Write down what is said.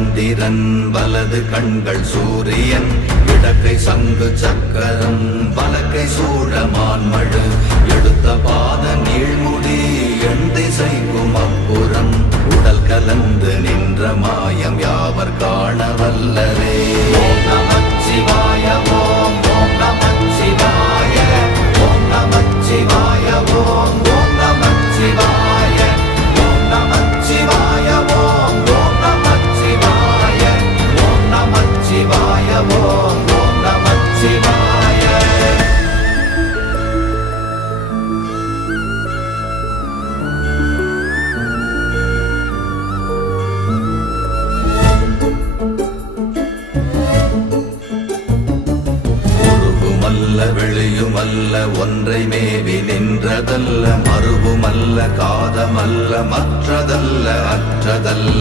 சந்திரன் வலது கண்கள் சூரியன் இடக்கை சங்கு சக்கரம் வலக்கை சூழமான்மழு எடுத்த பாத நீழ்முடி எண் திசைக்கும் அப்புறம் உடல் கலந்து நின்ற மாயம் யாவர் காண வல்லரே. ஓம் நமச்சிவாய ஓம் ஓம் நமச்சிவாய ஓம் நமச்சிவாய ஓம் ஓம் நமச்சிவாய ஓம் நமச்சிவாய ஓம் ஓம் நமச்சிவாய ஓம் நமச்சிவாய ஓம் ஓம் நமச்சிவாய. வெளியுமல்ல ஒன்றை மேவி நின்றதல்ல மறுவுமல்ல காதமல்ல மற்றதல்ல அற்றதல்ல